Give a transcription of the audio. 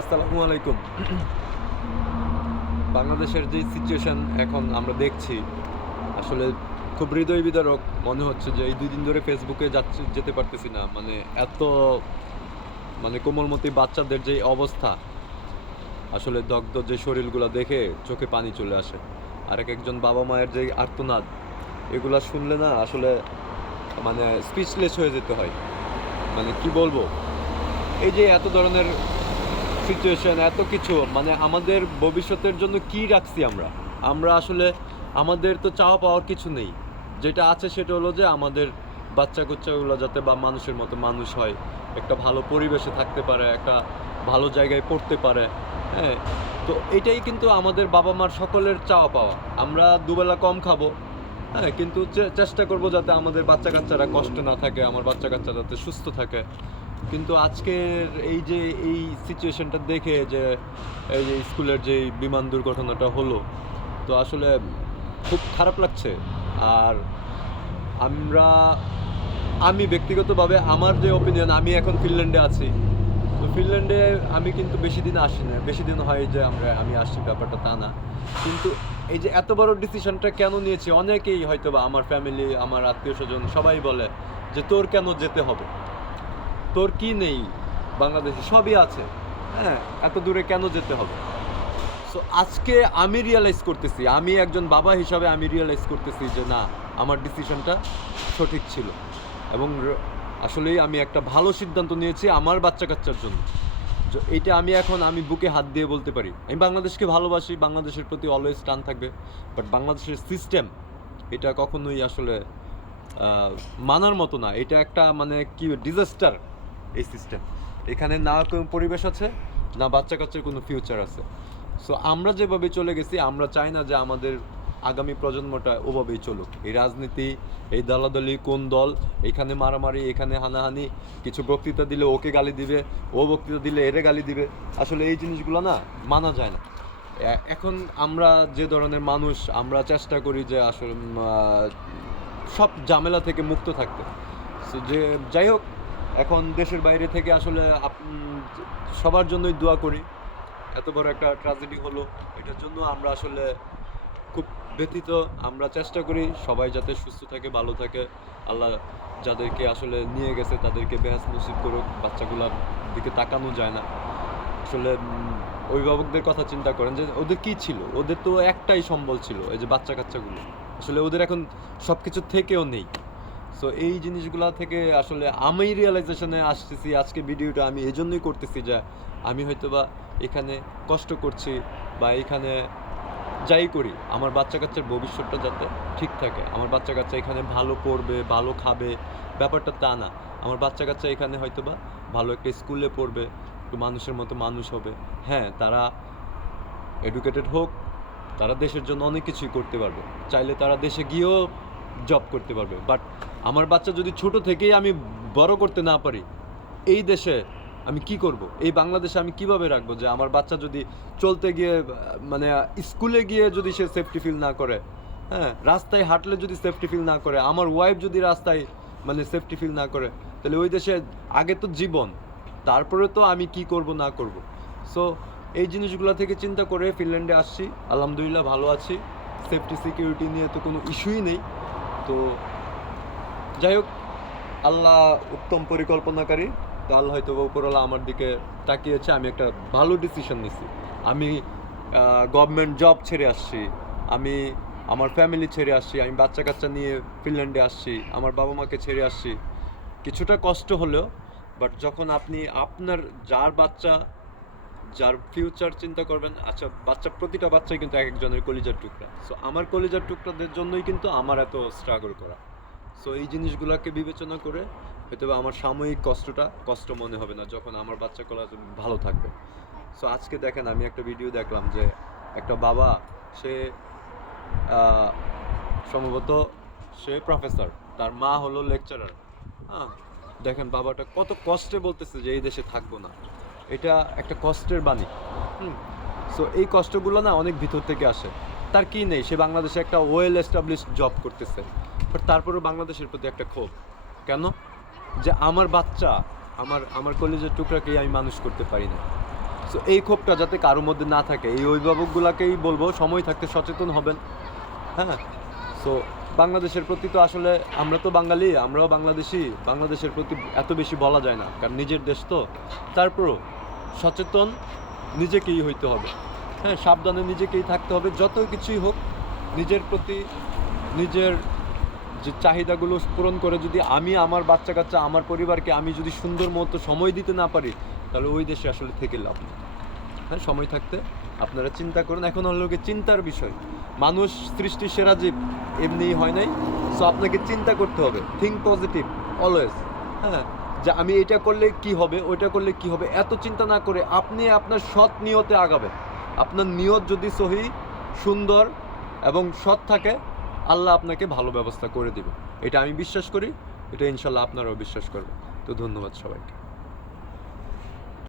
আসসালামু আলাইকুম। বাংলাদেশের যে সিচুয়েশন এখন আমরা দেখছি, আসলে খুব হৃদয় বিদারক মনে হচ্ছে যে এই দুই দিন ধরে ফেসবুকে যাচ্ছে, যেতে পারতেছি না। মানে এত মানে কোমলমতি বাচ্চাদের যে অবস্থা, আসলে দগ্ধ যে শরীরগুলো দেখে চোখে পানি চলে আসে। আর এক একজন বাবা মায়ের যে আর্তনাদ, এগুলা শুনলে না আসলে মানে স্পিচলেস হয়ে যেতে হয়। মানে কি বলব? এই যে এত ধরনের সিচুয়েশন এত কিছু মানে আমাদের ভবিষ্যতের জন্য কি রাখছি আমরা? আমরা আসলে, আমাদের তো চাওয়া পাওয়ার কিছু নেই। যেটা আছে সেটা হলো যে আমাদের বাচ্চা কুচ্চাগুলো যাতে বা মানুষের মতো মানুষ হয়, একটা ভালো পরিবেশে থাকতে পারে, একটা ভালো জায়গায় পড়তে পারে হ্যাঁ? তো এটাই কিন্তু আমাদের বাবা মার সকলের চাওয়া পাওয়া। আমরা দুবেলা কম খাব হ্যাঁ? কিন্তু চেষ্টা করব যাতে আমাদের বাচ্চা কাচ্চারা কষ্ট না থাকে, আমার বাচ্চা কাচ্চা যাতে সুস্থ থাকে। কিন্তু আজকের এই যে, এই সিচুয়েশনটা দেখে যে, এই যে স্কুলের যে বিমান দুর্ঘটনাটা হলো, তো আসলে খুব খারাপ লাগছে। আর আমরা, আমি ব্যক্তিগতভাবে আমার যে অপিনিয়ন আমি এখন ফিনল্যান্ডে আছি। তো ফিনল্যান্ডে আমি কিন্তু বেশি দিন আসি না বেশি দিন হয় যে আমরা, আমি আসছি, ব্যাপারটা তা না। কিন্তু এই যে এত বড় ডিসিশনটা কেন নিয়েছি? অনেকেই হয়তো বা আমার ফ্যামিলি আমার আত্মীয় স্বজন সবাই বলে যে তোর কেন যেতে হবে? তোর কি নেই? বাংলাদেশে সবই আছে। হ্যাঁ এত দূরে কেন যেতে হবে? সো আজকে আমি রিয়েলাইজ করতেছি, আমি একজন বাবা হিসাবে আমি রিয়েলাইজ করতেছি যে না, আমার ডিসিশনটা সঠিক ছিল। এবং আসলেই আমি একটা ভালো সিদ্ধান্ত নিয়েছি আমার বাচ্চা কাচ্চার জন্য। যে এইটা আমি এখন আমি বুকে হাত দিয়ে বলতে পারি। আমি বাংলাদেশকে ভালোবাসি, বাংলাদেশের প্রতি অলওয়েজ টান থাকবে। বাট বাংলাদেশের সিস্টেম এটা কখনোই আসলে মানার মতো না। এটা একটা মানে কি ডিজাস্টার এই সিস্টেম এখানে না কোনো পরিবেশ আছে, না বাচ্চা কাচ্চার কোনো ফিউচার আছে। সো আমরা যেভাবে চলে গেছি, আমরা চাই না যে আমাদের আগামী প্রজন্মটা ওভাবেই চলুক। এই রাজনীতি, এই দলাদলি, কোন দল, এখানে মারামারি, এখানে হানাহানি, কিছু বক্তৃতা দিলে ওকে গালি দিবে, ও বক্তৃতা দিলে এরে গালি দিবে। আসলে এই জিনিসগুলো না মানা যায় না। এখন আমরা যে ধরনের মানুষ, আমরা চেষ্টা করি যে আসলে সব ঝামেলা থেকে মুক্ত থাকতে। যে, যাই হোক এখন দেশের বাইরে থেকে আসলে সবার জন্যই দোয়া করি। এত বড় একটা ট্র্যাজেডি হলো, এটার জন্য আমরা আসলে খুব ব্যথিত। আমরা চেষ্টা করি সবাই যাতে সুস্থ থাকে, ভালো থাকে। আল্লাহ যাদেরকে আসলে নিয়ে গেছে তাদেরকে বেহাস নসিব করুক, বাচ্চাগুলোর দিকে তাকানো যায় না। আসলে অভিভাবকদের কথা চিন্তা করেন যে ওদের কি ছিল? ওদের তো একটাই সম্বল ছিল, এই যে বাচ্চা কাচ্চাগুলো আসলে ওদের এখন সব কিছু থেকেও নেই। সো এই জিনিসগুলা থেকে আসলে আমি রিয়েলাইজেশনে আসতেছি, আজকে ভিডিওটা আমি এই জন্যই করতেছি যে আমি হয়তো বা এখানে কষ্ট করছি বা এখানে যাই করি, আমার বাচ্চা কাচ্চার ভবিষ্যৎটা যাতে ঠিক থাকে। আমার বাচ্চা কাচ্চা এখানে ভালো পড়বে, ভালো খাবে, ব্যাপারটা তা না। আমার বাচ্চা কাচ্চা এখানে হয়তো বা ভালো একটা স্কুলে পড়বে, একটু মানুষের মতো মানুষ হবে। হ্যাঁ তারা এডুকেটেড হোক, তারা দেশের জন্য অনেক কিছুই করতে পারবে। চাইলে তারা দেশে গিয়েও জব করতে পারবে। বাট আমার বাচ্চা যদি ছোট থেকেই আমি বড় করতে না পারি, এই দেশে আমি কি করব? এই বাংলাদেশে আমি কীভাবে রাখব যে আমার বাচ্চা যদি চলতে গিয়ে মানে স্কুলে গিয়ে যদি সে সেফটি ফিল না করে হ্যাঁ রাস্তায় হাঁটলে যদি সেফটি ফিল না করে, আমার ওয়াইফ যদি রাস্তায় মানে সেফটি ফিল না করে, তাহলে ওই দেশে আগে তো জীবন, তারপরে তো আমি কি করব, না করব। সো এই জিনিসগুলো থেকে চিন্তা করে ফিনল্যান্ডে আসছি। আলহামদুলিল্লাহ ভালো আছি। সেফটি সিকিউরিটি নিয়ে তো কোনো ইস্যুই নেই। তো যাই হোক, আল্লাহ উত্তম পরিকল্পনাকারী, তো আল্লাহ হয়তো উপরওয়ালা আমার দিকে তাকিয়েছে, আমি একটা ভালো ডিসিশন নিছি। আমি গভর্নমেন্ট জব ছেড়ে আসছি, আমি আমার ফ্যামিলি ছেড়ে আসছি, আমি বাচ্চা কাচ্চা নিয়ে ফিনল্যান্ডে আসছি, আমার বাবা মাকে ছেড়ে আসছি। কিছুটা কষ্ট হলেও বাট যখন আপনি আপনার, যার বাচ্চা যার ফিউচার চিন্তা করবেন আচ্ছা বাচ্চা, প্রতিটা বাচ্চাই কিন্তু এক একজনের কলিজার টুকরা। সো আমার কলিজার টুকরাদের জন্যই কিন্তু আমার এত স্ট্রাগল করা। সো এই জিনিসগুলোকে বিবেচনা করে হয়তো আমার সাময়িক কষ্টটা কষ্ট মনে হবে না যখন আমার বাচ্চা কলা ভালো থাকবে। সো আজকে দেখেন, আমি একটা ভিডিও দেখলাম যে একটা বাবা, সে সম্ভবত সে প্রফেসর তার মা হলো লেকচারার হ্যাঁ দেখেন বাবাটা কত কষ্টে বলতেছে যে এই দেশে থাকব না। এটা একটা কষ্টের বাণী। সো এই কষ্টগুলো না অনেক ভিতর থেকে আসে। তার কি নেই? সে বাংলাদেশে একটা ওয়েল এস্টাবলিশড জব করতেছে। বাট তারপরেও বাংলাদেশের প্রতি একটা ক্ষোভ। কেন? যে আমার বাচ্চা, আমার আমার কলেজের টুকরাকেই আমি মানুষ করতে পারি না। সো এই ক্ষোভটা যাতে কারোর মধ্যে না থাকে, এই অভিভাবকগুলোকেই বলব, সময় থাকতে সচেতন হবেন। হ্যাঁ? সো বাংলাদেশের প্রতি তো আসলে আমরা তো বাঙালি, আমরাও বাংলাদেশি। বাংলাদেশের প্রতি এত বেশি বলা যায় না। কারণ নিজের দেশ তো। তারপরও সচেতন, নিজেকেই হইতে হবে। হ্যাঁ সাবধানে নিজেকেই থাকতে হবে। যত কিছুই হোক, নিজের প্রতি নিজের যে চাহিদাগুলো পূরণ করে যদি আমি আমার বাচ্চা কাচ্চা আমার পরিবারকে আমি যদি সুন্দর মতো সময় দিতে না পারি, তাহলে ওই দেশে আসলে থেকে লাভ নেই। হ্যাঁ সময় থাকতে আপনারা চিন্তা করুন। এখন হলো চিন্তার বিষয়। মানুষ সৃষ্টির সেরা জীব এমনিই হয় নাই। সো আপনাকে চিন্তা করতে হবে। থিঙ্ক পজিটিভ অলওয়েজ হ্যাঁ যে আমি এটা করলে কি হবে, ওইটা করলে কি হবে, এত চিন্তা না করে আপনি আপনার সৎ নিয়তে আগাবেন। আপনার নিয়ত যদি সহি, সুন্দর এবং সৎ থাকে, আল্লাহ আপনাকে ভালো ব্যবস্থা করে দেবে। এটা আমি বিশ্বাস করি, এটা ইনশাল্লাহ আপনারাও বিশ্বাস করবেন। তো ধন্যবাদ সবাইকে।